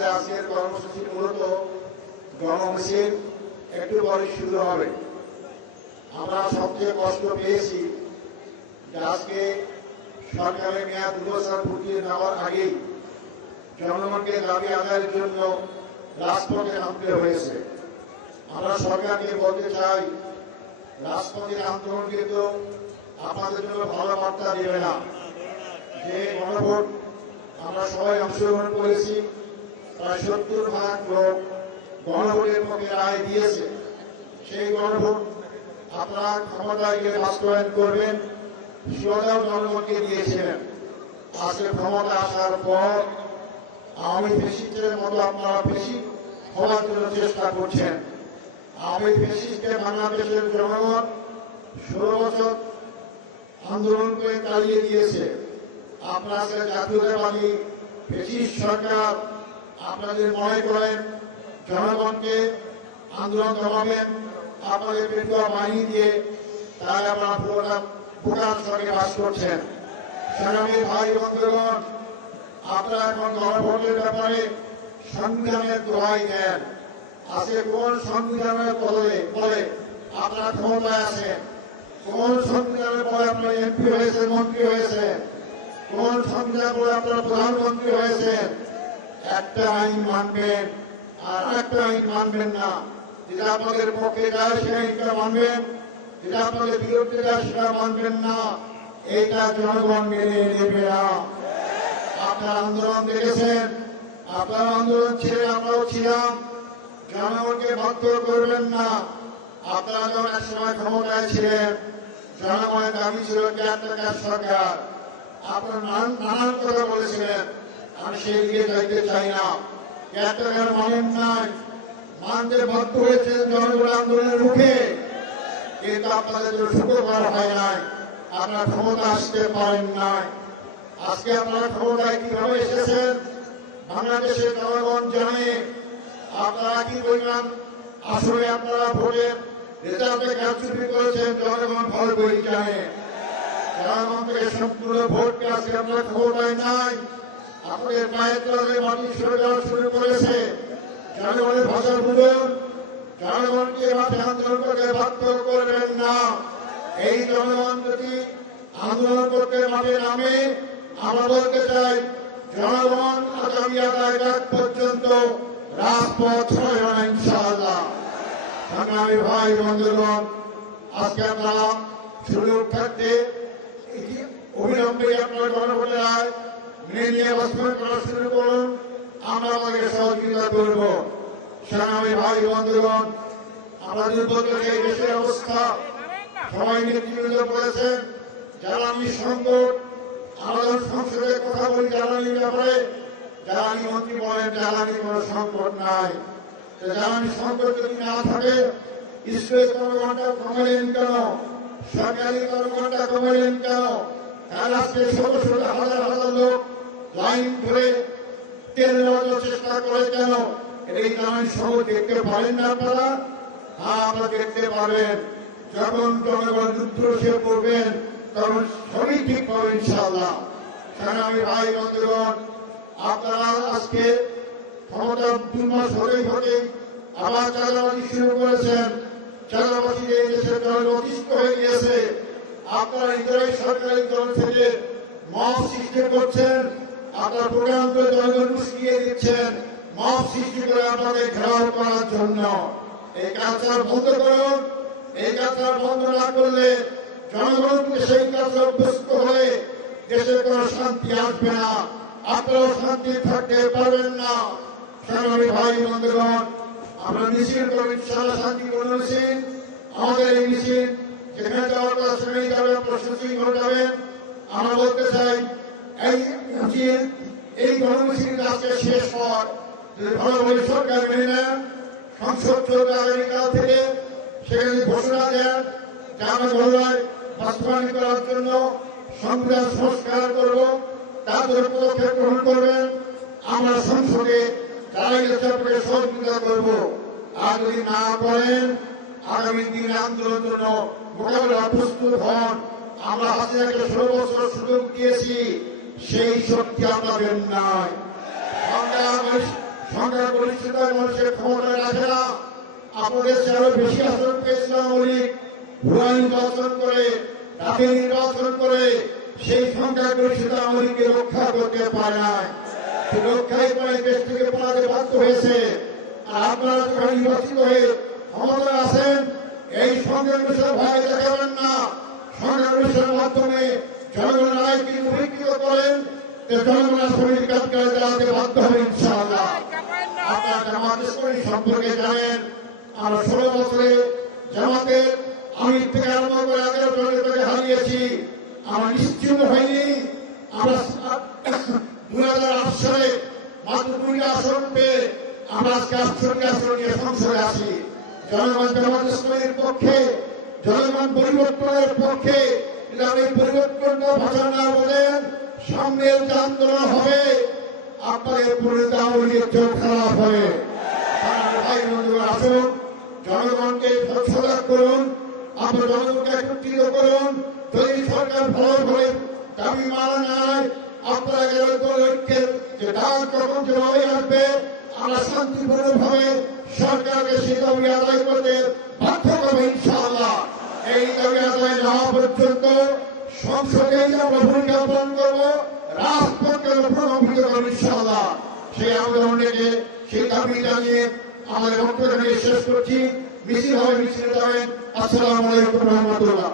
আমাদের আজকের কর্মসূচি মূলত গণমিছিল একটু পরে শুরু হবে। আমরা সবচেয়ে কষ্ট পেয়েছি যে আজকে সরকারের মেয়াদ 2 বছর ফুটিয়ে নেওয়ার আগেই জনগণকে দাবি আদায়ের জন্য রাজপথে নামতে হয়েছে। আমরা সরকারকে বলতে চাই, রাজপথের আন্দোলন কিন্তু আপনাদের জন্য ভালো বার্তা দেবে না। যে গণভোট আমরা সবাই অংশগ্রহণ করেছি, প্রায় 70% লোক গণভোটের পক্ষে রায় দিয়েছে। সেই গণভোট আপনারা ক্ষমতায় গিয়ে বাস্তবায়ন করবেন, সেটাও জনগণকে দিয়েছিলেন। আজকে ক্ষমতা আসার পর আওয়ামী ফ্যাসিস্টের মতো আপনারা বেশি হওয়ার জন্য চেষ্টা করছেন। আওয়ামী ফ্যাসিস্টকে বাংলাদেশের জনগণ 16 বছর আন্দোলন করে চালিয়ে দিয়েছে। আপনারা জাতীয়তাবাদী ফ্যাসিস্ট সরকার আপনাদের মনে করেন জনগণকে আন্দোলন দমাবেন, আপনাদের পেটুয়া বাহিনী দিয়ে, তাই আপনারা ভোটার সঙ্গে বাস করছেন। সংগ্রামী ভাই বন্ধুগণ, আপনারা এখন গণভোটের ব্যাপারে সংবিধানের দোহাই দেন। আজকে কোন সংবিধানের বলে আপনারা ক্ষমতায় আছেন? কোন সংবিধানের বলে আপনারা এমপি হয়েছেন, মন্ত্রী হয়েছেন? কোন সংবিধানের বলে আপনারা প্রধানমন্ত্রী হয়েছেন? একটা আইন মানবেন আর একটা আইন মানবেন না। যেটা আপনাদের পক্ষে যায় সেই আইনটা মানবেন, যেটা আপনাদের বিরুদ্ধে যায় সেটা মানবেন না। এইটা জনগণ মেনে নেবে না। আপনারা আন্দোলন দেখেছেন, আপনারা আন্দোলন ছিলেন, আমরাও ছিলাম। জনগণকে বাধ্য করবেন না। আপনারা যখন এক সময় ক্ষমতায় ছিলেন, জনগণের দাবি ছিল কেয়ারটেকার সরকার। আপনারা নানান কথা বলেছিলেন, আমি সেই দিকে যাইতে চাই না। কেয়ারটেকার মানেন নাই, মানতে বাধ্য হয়েছেন জনগণ আন্দোলনের মুখে, কিন্তু আপনাদের সুযোগ করা হয় নাই, আপনারা ক্ষমতা আসতে পারেন নাই। আজকে আপনারা ক্ষমতায় কিভাবে এসেছেন বাংলাদেশের জনগণ জানে। আপনারা কি বললাম, আসলে আপনারা ভোটের রেজাল্টে কারচুপি করেছেন, জনগণ ভালো করে জানে। জনগণ থেকে সম্পূর্ণ ভোটকে আজকে আপনারা ক্ষমতায় নাই, আপনাদের পায়ের তলে মাটি সরে যাওয়া শুরু করেছে। জনগণের ভাষা বুঝুন, জনগণকে মাঠে আন্দোলন করতে বাধ্য করবেন না। এই জনগণ যদি আন্দোলন করতে মাঠে নামে, আমরা বলতে চাই জনগণ আগামী আগামী পর্যন্ত রাজপথ ছড়াবে না ইনশাআল্লাহ। সংগ্রামী ভাই বন্ধুগণ, আজকে আপনারা সুযোগ থাকতে অবিলম্বে আপনারা গণভোটের রায় মেনে নিয়ে বাস্তবায়ন করা শুরু করুন। আমরা আমাদের সহযোগিতা করব। সংগ্রামী ভাই বন্ধুগণ, আমরা যদি বলতে এই দেশের অবস্থা সবাই নেতৃবৃন্দ করেছেন, জ্বালানি সংকট, আমাদের সংসদে কথা বলি জ্বালানির ব্যাপারে, জ্বালানি মন্ত্রী বলেন জ্বালানি কোনো সংকট নাই। জ্বালানি সংকট যদি না থাকে, স্কুলের কর্মঘণ্টা কমালেন কেন? সরকারি কর্মঘণ্টা কমালেন কেন? তার আজকে শত শত হাজার হাজার লোক লাইন ধরে তেল নেওয়ার চেষ্টা করে কেন? এই জ্বালানি সংকট দেখতে পারেন না আপনারা? হ্যাঁ, আপনারা দেখতে পারেন। যখন জনগণ যুদ্ধ সে করবেন তখন সবই ঠিক হবে ইনশাআল্লাহ। সংগ্রামী ভাই বন্ধুগণ, আপনারা আজকে ক্ষমতা 2 মাস হতেই আবার চাঁদাবাজি শুরু করেছেন। চাঁদাবাজি এই দেশের জনগণ অতিষ্ঠ হয়ে গিয়েছে। আপনারা নিজেরাই সরকারি দল থেকে মব সৃষ্টি করছেন, আপনার প্রোগ্রাম করে জনগণ উস্কিয়ে দিচ্ছেন, মব সৃষ্টি করে আপনাদের ঘেরাও করার জন্য। এই কাজটা বন্ধ করুন। এই কাজটা বন্ধ না করলে জনগণকে সেই কাজে অভ্যস্ত হয়ে দেশে কোনো শান্তি আসবে না, আপনারাও শান্তি থাকতে পারবেন না। সংগ্রামী ভাই বন্ধুগণ, আমরা মিছিল করব ইনশাআল্লাহ, শান্তিপূর্ণ মিছিল। আমাদের এই মিছিল যেখানে যাওয়ার কথা সেখানেই যাবেন, আপনারা সুশৃঙ্খল যাবেন। আমরা বলতে চাই এই মিছিল, এই গণমিছিল আজকে শেষ হওয়ার যদি ভালোভাবে সরকার মেনে নেন, সংসদ চলবে আগামীকাল থেকে, সেখানে ঘোষণা দেন যে আমরা গণরায় বাস্তবায়ন করার জন্য সংবিধান সংস্কার করব, তাদের পদক্ষেপ গ্রহণ করবেন। আমরা সংসদে তারাই আপনাকে সহযোগিতা করব। আর যদি না করেন, আগামী দিনে আন্দোলনের জন্য মোকাবেলা প্রস্তুত হন। আমরা হাসিনাকে 16 বছর সুযোগ দিয়েছি, সেই শক্তি আপনাদের নাই। সংখ্যাগরিষ্ঠতার মানুষের ক্ষমতা রাখে না। আপনাদের আরো বেশি আসন পেয়েছিলাম বলি ভুয়া নির্বাচন করে, তাকে নির্বাচন করে সেই সংখ্যাগরিষ্ঠতা আমাদেরকে রক্ষা করতে পারে নাই। সে রক্ষাই করে দেশ থেকে পালাতে বাধ্য হয়েছে। আর আপনারা যখন নির্বাচিত হয়ে ক্ষমতা আছেন, এই সংখ্যাগরিষ্ঠতা ভয় দেখাবেন না। সংখ্যাগরিষ্ঠতার মাধ্যমে জনগণের রায়কে উপেক্ষিত করেন, জনগণ আসনের কাজ করে দাঁড়াতে বাধ্য হবে ইনশাআল্লাহ। আপনারা জামাত ইসলামী সম্পর্কে জানেন, আমরা 16 বছরে জামাতের আমির থেকে আরম্ভ করে 11 জনকে হারিয়েছি। আমরা নিশ্চিন্ত হয়নি। আমরা 2008 সালে মাত্র 2টা আসন পেয়ে আমরা আজকে 68 আসন নিয়ে সংসদে আসি। জনগণ জামাত ইসলামীর পক্ষে, জনগণ পরিবর্তনের পক্ষে। আপনি পরিবর্তন ভাষা না বলেন, সামনের যে আন্দোলন হবে আপনাদের পরিণামের চোখ খারাপ হবে। ভাই বন্ধুরা, আসুন জনগণকে সজাগ করুন, আপনার জনগণকে একত্রিত করুন। যদি সরকার ভালোভাবে দাবি মানা নেয়, আপনারা ঐক্যের যে ডাক যখন যেভাবে আসবে, আমরা শান্তিপূর্ণভাবে সরকারকে সেই দাবি আদায় করতে বাধ্য করবো ইনশাআল্লাহ। এই দাবি আদায় না পর্যন্ত সংসদে আমরা ভূমিকা পালন করবো, রাজপথে প্রভাবিত করবো ইনশাআল্লাহ। সেই আন্দোলনকে সেই দাবি জানিয়ে আমাদের বক্তব্য শেষ করছি। মিছিল হবে, মিছিলে যাবেন। আসসালামু আলাইকুম রহমতুল্লাহ।